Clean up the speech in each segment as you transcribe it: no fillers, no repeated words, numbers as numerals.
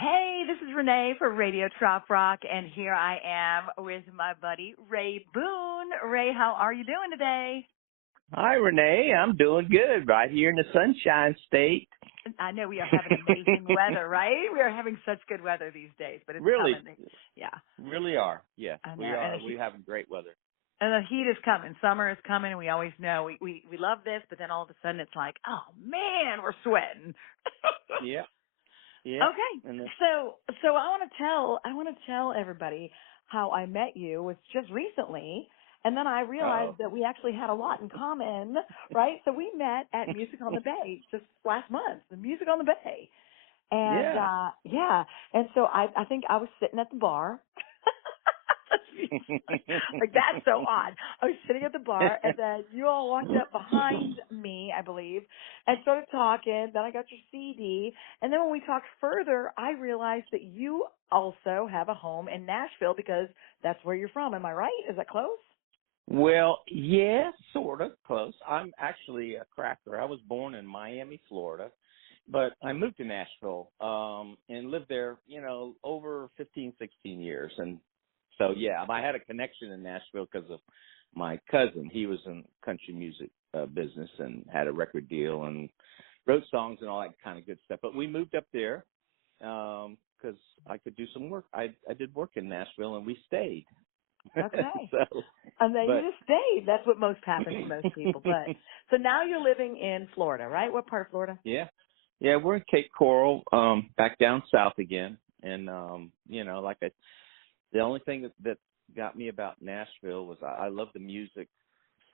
Hey, this is Renee for Radio Trop Rock, and here I am with my buddy Ray Boone. Ray, how are you doing today? Hi, Renee. I'm doing good right here in the Sunshine State. I know we are having amazing weather, right? We are having such good weather these days, but it's Really, coming. Yeah. really are. Yes, I know. we are. We having great weather. And the heat is coming. Summer is coming, and we always know we love this, but then all of a sudden it's like, oh, man, we're sweating. Yeah. Yeah. Okay, so I want to tell everybody how I met you was just recently, and then I realized that we actually had a lot in common, right? So we met at Music on the Bay just last month, the Music on the Bay, and Yeah. and so I think I was sitting at the bar. Like, that's so odd. I was sitting at the bar, and then you all walked up behind me, I believe, and started talking. Then I got your CD, and then when we talked further, I realized that you also have a home in Nashville because that's where you're from. Am I right? Is that close? Well, yeah, sort of close. I'm actually a cracker. I was born in Miami, Florida, but I moved to Nashville and lived there, over 15, 16 years. And so, yeah, I had a connection in Nashville because of my cousin. He was in country music business and had a record deal and wrote songs and all that kind of good stuff. But we moved up there because I could do some work. I did work in Nashville, and we stayed. Okay. So, And then you just stayed. That's what happens to most people. But so now you're living in Florida, right? What part of Florida? Yeah. Yeah, we're in Cape Coral, back down south again. And, the only thing that got me about Nashville was I love the music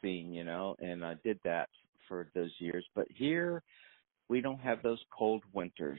scene, and I did that for those years. But here, we don't have those cold winters.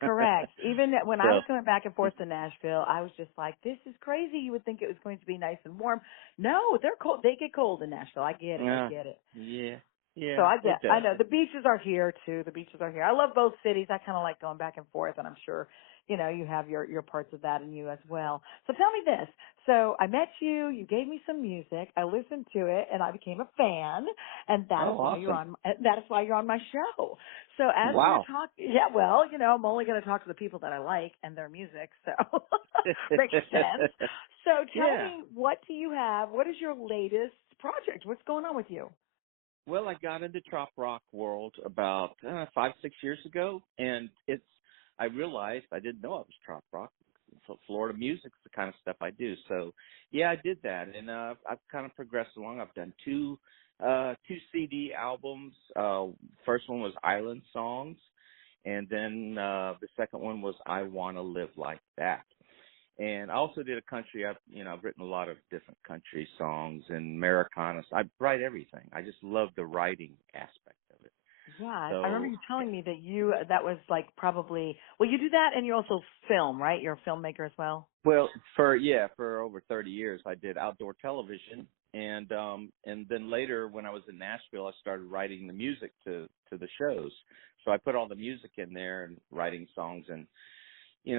Correct. Even when I was going back and forth to Nashville, I was just like, this is crazy. You would think it was going to be nice and warm. No, they're cold. They get cold in Nashville. I get it. I get it. Yeah. Yeah. So I know the beaches are here too. The beaches are here. I love both cities. I kind of like going back and forth, and I'm sure, you have your parts of that in you as well. So tell me this. So I met you, you gave me some music, I listened to it, and I became a fan, and that is why you're on my show. So as we're talking, I'm only going to talk to the people that I like and their music, so makes sense. So tell me, what do you have? What is your latest project? What's going on with you? Well, I got into Trop Rock world about 5-6 years ago, and I realized I didn't know I was Trop Rock. Florida music's the kind of stuff I do. So, yeah, I did that, and I've kind of progressed along. I've done two CD albums. First one was Island Songs, and then the second one was I Wanna Live Like That. And I also did a country. I've written a lot of different country songs and Americanas. I write everything. I just love the writing aspect of it. Yeah, So, I remember you telling me that was like probably, well, you do that and you also film, right? You're a filmmaker as well? well, for over 30 years, I did outdoor television. And then later when I was in Nashville, I started writing the music to the shows. So I put all the music in there and writing songs, and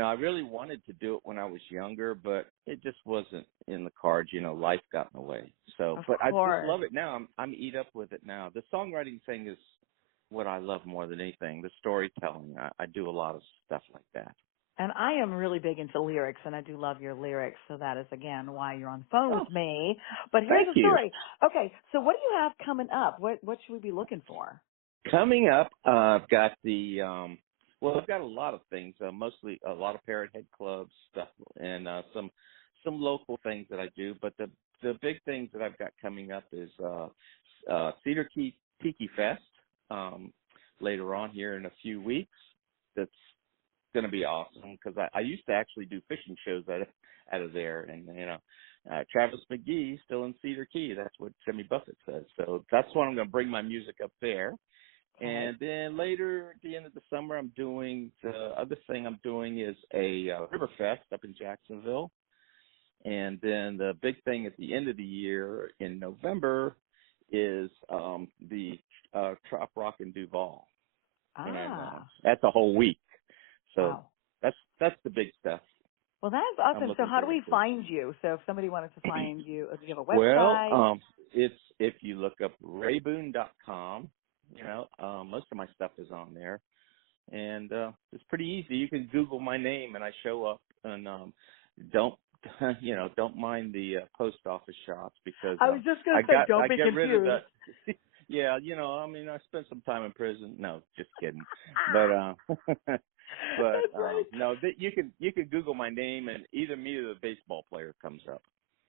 I really wanted to do it when I was younger, but it just wasn't in the cards. Life got in the way. So, I just love it now. I'm eat up with it now. The songwriting thing is what I love more than anything. The storytelling. I do a lot of stuff like that. And I am really big into lyrics, and I do love your lyrics. So that is, again, why you're on the phone with me. But here's the story. Okay, so what do you have coming up? What should we be looking for? Coming up, I've got I've got a lot of things, mostly a lot of Parrot Head Club stuff and some local things that I do. But the big things that I've got coming up is Cedar Key Tiki Fest later on here in a few weeks. That's going to be awesome because I used to actually do fishing shows out of there. And, Travis McGee still in Cedar Key. That's what Timmy Buffett says. So that's when I'm going to bring my music up there. And then later at the end of the summer, the other thing I'm doing is a River Fest up in Jacksonville. And then the big thing at the end of the year in November is the Trop Rock in Duval. And that's a whole week. So that's the big stuff. Well, that's awesome. So how do we find you? So if somebody wanted to find you, do you have a website? Well, it's if you look up rayboone.com. Most of my stuff is on there. and it's pretty easy. You can Google my name, and I show up. And don't don't mind the post office shops because I was just going to say, don't I be get rid of confused. the. Yeah, I mean, I spent some time in prison. No, just kidding. But That's right. no, you can Google my name, and either me or the baseball player comes up.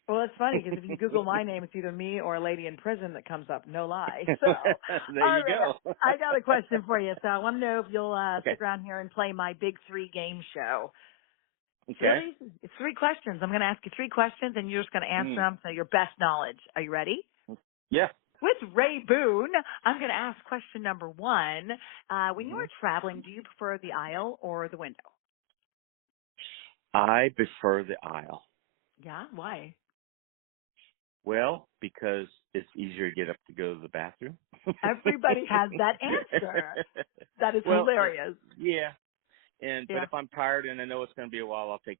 Well, it's funny because if you Google my name, it's either me or a lady in prison that comes up. No lie. So, There all you right, go. I got a question for you. So I want to know if you'll Okay. stick around here and play my Big Three game show. It's Okay. really easy. It's 3 questions. I'm going to ask you 3 questions, and you're just going to answer Mm. them to your best knowledge. Are you ready? Yeah. With Ray Boone, I'm going to ask question number 1. When you hmm are traveling, do you prefer the aisle or the window? I prefer the aisle. Yeah, why? Well, because it's easier to get up to go to the bathroom. Everybody has that answer. That is Well, hilarious. yeah. But Yeah. if I'm tired and I know it's going to be a while, I'll take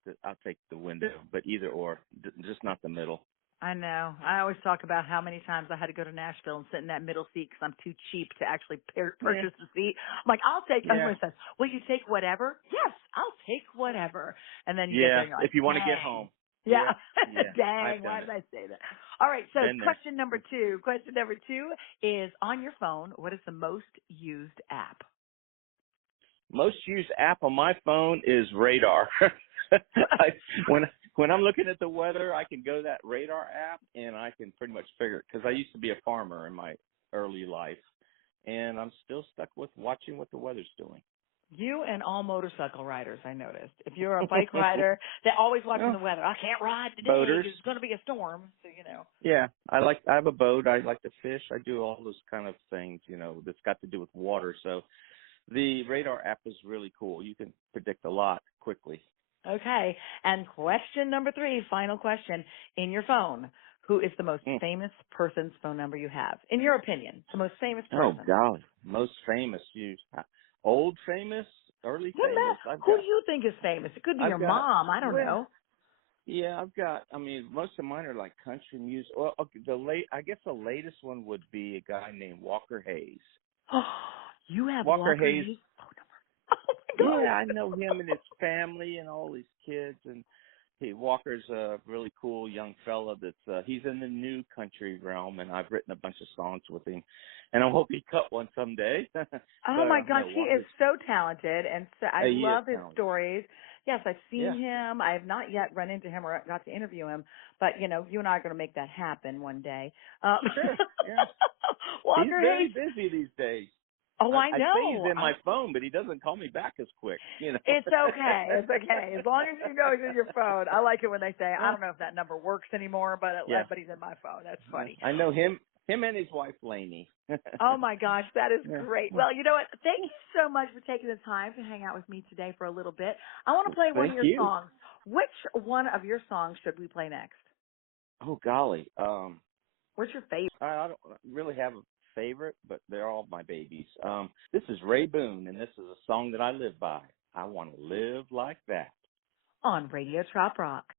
the window. But either or, just not the middle. I know. I always talk about how many times I had to go to Nashville and sit in that middle seat because I'm too cheap to actually Yeah. purchase the seat. I'm like, I'll take, Yeah. everyone says, will you take whatever? Yes, I'll take whatever. And then you get there Yeah. and you're like, If you want to get dang. home. Yeah. Yeah. Yeah. Dang, I've why done did it. I say that? All right, so Been there. question number 2. Question number 2 is on your phone, what is the most used app? Most used app on my phone is Radar. When I'm looking at the weather, I can go to that Radar app and I can pretty much figure it because I used to be a farmer in my early life, and I'm still stuck with watching what the weather's doing. You and all motorcycle riders, I noticed. If you're a bike rider, they're always watching Oh, the weather. I can't ride today boaters. because it's going to be a storm. So, you know. Yeah, I have a boat. I like to fish. I do all those kind of things, that's got to do with water. So the Radar app is really cool. You can predict a lot quickly. Okay. And question number 3, final question. In your phone, who is the most famous person's phone number you have? In your opinion, the most famous Oh, person. golly. Most famous. Old famous, early What famous. who do you think is famous? It could be your mom. I don't well, know. yeah, most of mine are like country music. Well, okay, I guess the latest one would be a guy named Walker Hayes. You have Walker Walker Hayes. Hayes' phone number. Oh, my Yeah, I gosh. know him and his family and all these kids, and Walker's a really cool young fella that's he's in the new country realm, and I've written a bunch of songs with him, and I hope he cut one someday. But Oh my gosh, no, he is Walker's so talented, and so I he is love his talented. stories. Yes, I've seen Yeah, him. I have not yet run into him or got to interview him, but you know, you and I are going to make that happen one day. sure, yeah. He's Walker very Hayes. busy these days. Oh, I I say he's know. in my phone, but he doesn't call me back as quick, It's okay. It's okay. As long as you know he's in your phone. I like it when they say, I Yeah. don't know if that number works anymore, but Yeah. but he's in my phone. That's funny. I know him and his wife Lainey. Oh my gosh, that is Yeah. great. Well, you know what? Thank you so much for taking the time to hang out with me today for a little bit. I want to play one of Thank your you. songs. Which one of your songs should we play next? Oh golly. What's your favorite? I don't really have a favorite, but they're all my babies. This is Ray Boone, and this is a song that I live by. I want to live like that. On Radio Trop Rock.